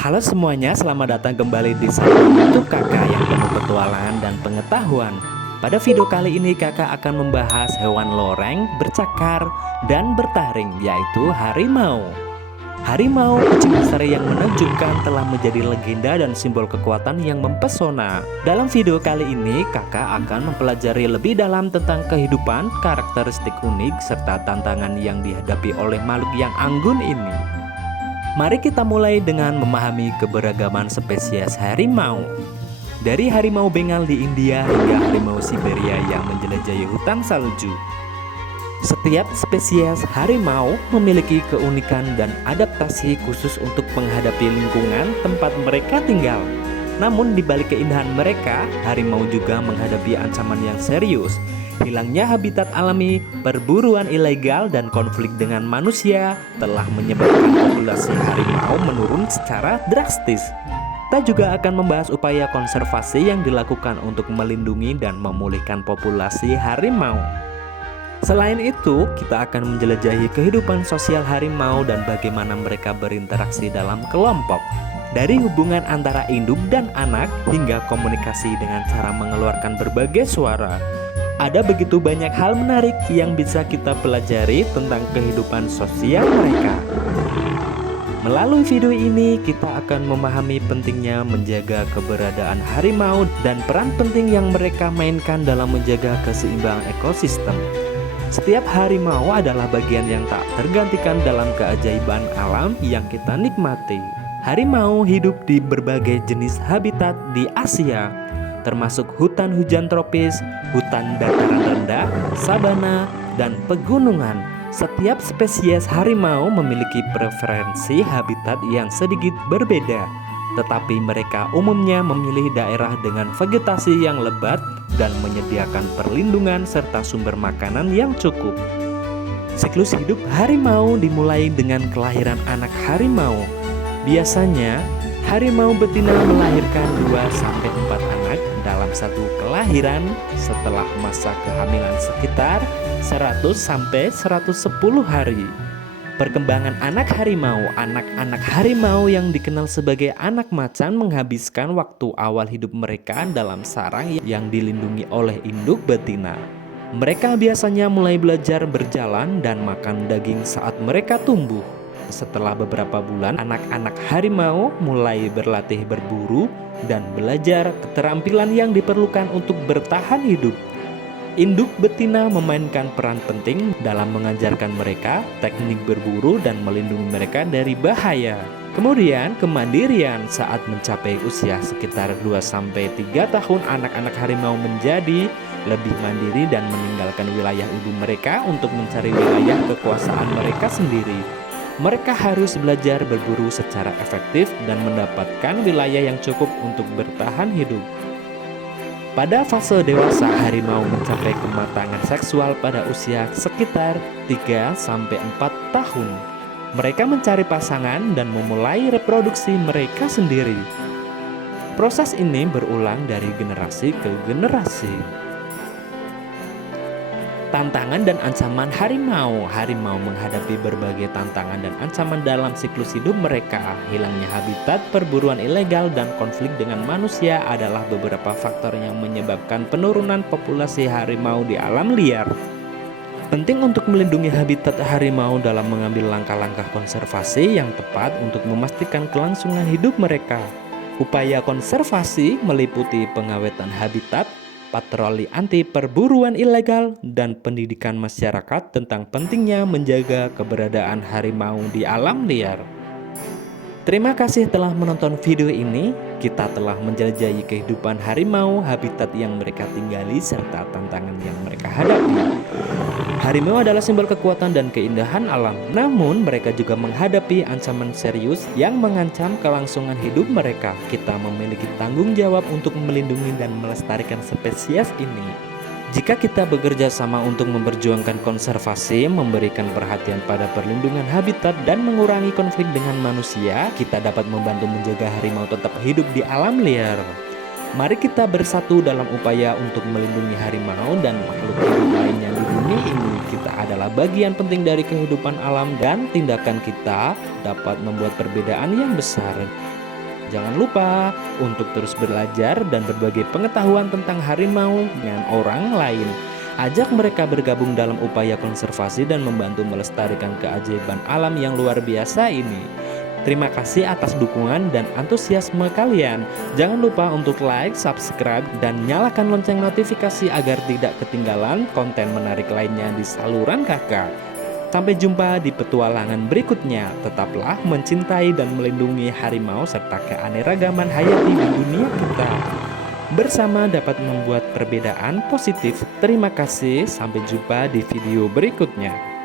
Halo semuanya, selamat datang kembali di channel YouTube Kakak yang penuh petualangan dan pengetahuan. Pada video kali ini kakak akan membahas hewan loreng, bercakar, dan bertaring, yaitu harimau. Harimau, kucing besar yang menakjubkan, telah menjadi legenda dan simbol kekuatan yang mempesona. Dalam video kali ini kakak akan mempelajari lebih dalam tentang kehidupan, karakteristik unik, serta tantangan yang dihadapi oleh makhluk yang anggun ini. Mari kita mulai dengan memahami keberagaman spesies harimau. Dari harimau Bengal di India hingga harimau Siberia yang menjelajahi hutan salju. Setiap spesies harimau memiliki keunikan dan adaptasi khusus untuk menghadapi lingkungan tempat mereka tinggal. Namun di balik keindahan mereka, harimau juga menghadapi ancaman yang serius. Hilangnya habitat alami, perburuan ilegal, dan konflik dengan manusia telah menyebabkan populasi harimau menurun secara drastis. Kita juga akan membahas upaya konservasi yang dilakukan untuk melindungi dan memulihkan populasi harimau. Selain itu, kita akan menjelajahi kehidupan sosial harimau dan bagaimana mereka berinteraksi dalam kelompok. Dari hubungan antara induk dan anak hingga komunikasi dengan cara mengeluarkan berbagai suara. Ada begitu banyak hal menarik yang bisa kita pelajari tentang kehidupan sosial mereka. Melalui video ini, kita akan memahami pentingnya menjaga keberadaan harimau dan peran penting yang mereka mainkan dalam menjaga keseimbangan ekosistem. Setiap harimau adalah bagian yang tak tergantikan dalam keajaiban alam yang kita nikmati. Harimau hidup di berbagai jenis habitat di Asia, termasuk hutan hujan tropis, hutan dataran rendah, sabana, dan pegunungan. Setiap spesies harimau memiliki preferensi habitat yang sedikit berbeda, tetapi mereka umumnya memilih daerah dengan vegetasi yang lebat dan menyediakan perlindungan serta sumber makanan yang cukup. Siklus hidup harimau dimulai dengan kelahiran anak harimau. Biasanya, harimau betina melahirkan 2-4 anak dalam satu kelahiran setelah masa kehamilan sekitar 100-110 hari. Perkembangan anak harimau. Anak-anak harimau yang dikenal sebagai anak macan menghabiskan waktu awal hidup mereka dalam sarang yang dilindungi oleh induk betina. Mereka biasanya mulai belajar berjalan dan makan daging saat mereka tumbuh. Setelah beberapa bulan, anak-anak harimau mulai berlatih berburu dan belajar keterampilan yang diperlukan untuk bertahan hidup. Induk betina memainkan peran penting dalam mengajarkan mereka teknik berburu dan melindungi mereka dari bahaya. Kemudian kemandirian. Saat mencapai usia sekitar 2-3 tahun, anak-anak harimau menjadi lebih mandiri dan meninggalkan wilayah ibu mereka untuk mencari wilayah kekuasaan mereka sendiri. Mereka harus belajar berburu secara efektif dan mendapatkan wilayah yang cukup untuk bertahan hidup. Pada fase dewasa, harimau mencapai kematangan seksual pada usia sekitar 3-4 tahun. Mereka mencari pasangan dan memulai reproduksi mereka sendiri. Proses ini berulang dari generasi ke generasi. Tantangan dan ancaman harimau. Harimau menghadapi berbagai tantangan dan ancaman dalam siklus hidup mereka. Hilangnya habitat, perburuan ilegal, dan konflik dengan manusia adalah beberapa faktor yang menyebabkan penurunan populasi harimau di alam liar. Penting untuk melindungi habitat harimau dalam mengambil langkah-langkah konservasi yang tepat untuk memastikan kelangsungan hidup mereka. Upaya konservasi meliputi pengawetan habitat, patroli anti perburuan ilegal, dan pendidikan masyarakat tentang pentingnya menjaga keberadaan harimau di alam liar. Terima kasih telah menonton video ini. Kita telah menjelajahi kehidupan harimau, habitat yang mereka tinggali, serta tantangan yang mereka hadapi. Harimau adalah simbol kekuatan dan keindahan alam. Namun mereka juga menghadapi ancaman serius yang mengancam kelangsungan hidup mereka. Kita memiliki tanggung jawab untuk melindungi dan melestarikan spesies ini. Jika kita bekerja sama untuk memperjuangkan konservasi, memberikan perhatian pada perlindungan habitat, dan mengurangi konflik dengan manusia, kita dapat membantu menjaga harimau tetap hidup di alam liar. Mari kita bersatu dalam upaya untuk melindungi harimau dan makhluk hidup lainnya di bumi ini. Kita adalah bagian penting dari kehidupan alam dan tindakan kita dapat membuat perbedaan yang besar. Jangan lupa untuk terus belajar dan berbagi pengetahuan tentang harimau dengan orang lain. Ajak mereka bergabung dalam upaya konservasi dan membantu melestarikan keajaiban alam yang luar biasa ini. Terima kasih atas dukungan dan antusiasme kalian. Jangan lupa untuk like, subscribe, dan nyalakan lonceng notifikasi agar tidak ketinggalan konten menarik lainnya di saluran kakak. Sampai jumpa di petualangan berikutnya. Tetaplah mencintai dan melindungi harimau serta keanekaragaman hayati di dunia kita. Bersama dapat membuat perbedaan positif. Terima kasih, sampai jumpa di video berikutnya.